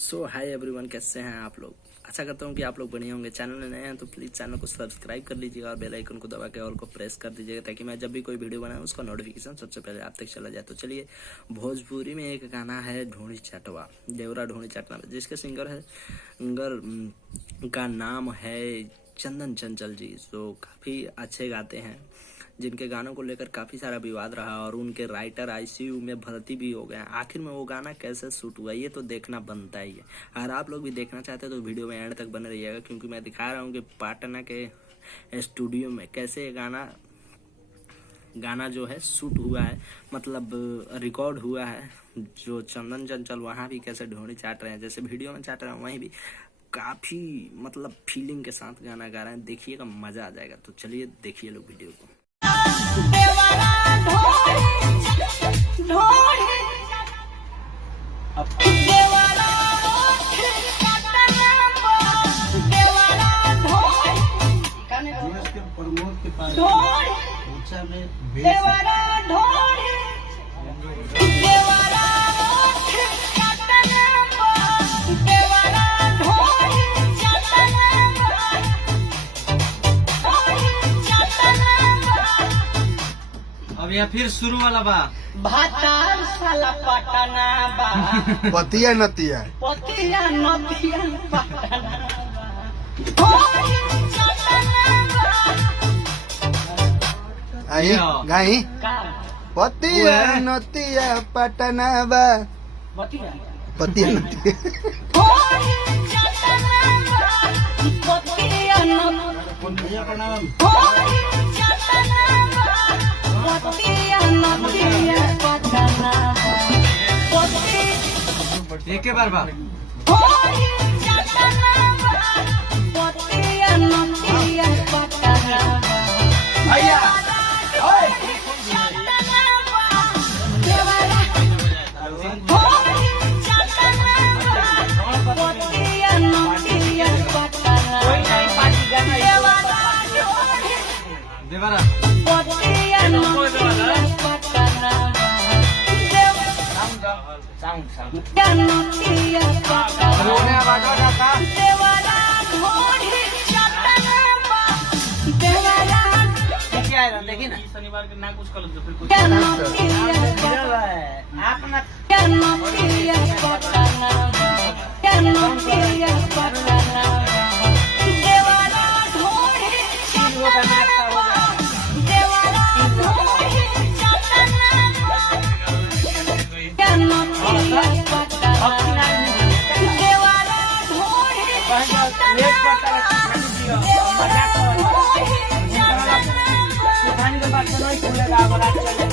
सो hi everyone, कैसे हैं आप लोग। आशा करता हूँ कि आप लोग बढ़िया होंगे। चैनल में नए हैं तो प्लीज़ चैनल को सब्सक्राइब कर लीजिएगा और बेल आइकन को दबा के ऑल को प्रेस कर दीजिएगा ताकि मैं जब भी कोई वीडियो बनाऊँ उसका नोटिफिकेशन सबसे पहले आप तक चला जाए। तो चलिए, भोजपुरी में एक गाना है ढोंडी चटवा, देवरा ढोंडी चटवा, जिसके सिंगर का नाम है चंदन चंचल जी। तो काफ़ी अच्छे गाते हैं, जिनके गानों को लेकर काफ़ी सारा विवाद रहा और उनके राइटर आईसीयू में भर्ती भी हो गए। आखिर में वो गाना कैसे शूट हुआ ये तो देखना बनता ही है। अगर आप लोग भी देखना चाहते हैं तो वीडियो में एंड तक बने रहिएगा, क्योंकि मैं दिखा रहा हूँ कि पटना के स्टूडियो में कैसे ये गाना जो है शूट हुआ है, मतलब रिकॉर्ड हुआ है। जो चंदन चंचल वहाँ भी कैसे ढोंडी चाट रहे हैं, जैसे वीडियो में चाट रहे हैं, वहीं भी काफ़ी मतलब फीलिंग के साथ गाना गा रहे हैं। देखिएगा, मज़ा आ जाएगा। तो चलिए देखिए लोग वीडियो को। प्रमोद के पास ऊंचा में अब या फिर शुरू वाला बा भातार साला पटना बा पतिया नतिया पतिया नतिया पटना आई गाई का पतिया नतिया पटना बा पतिया पतिया नतिया पतिया भैया प्रणाम। पतिया नतिया पटना एक के बार बा पतिया नतिया पटना भैया देवरा देखिए ना, शनिवार के ना कुछ कल तो फिर कुछ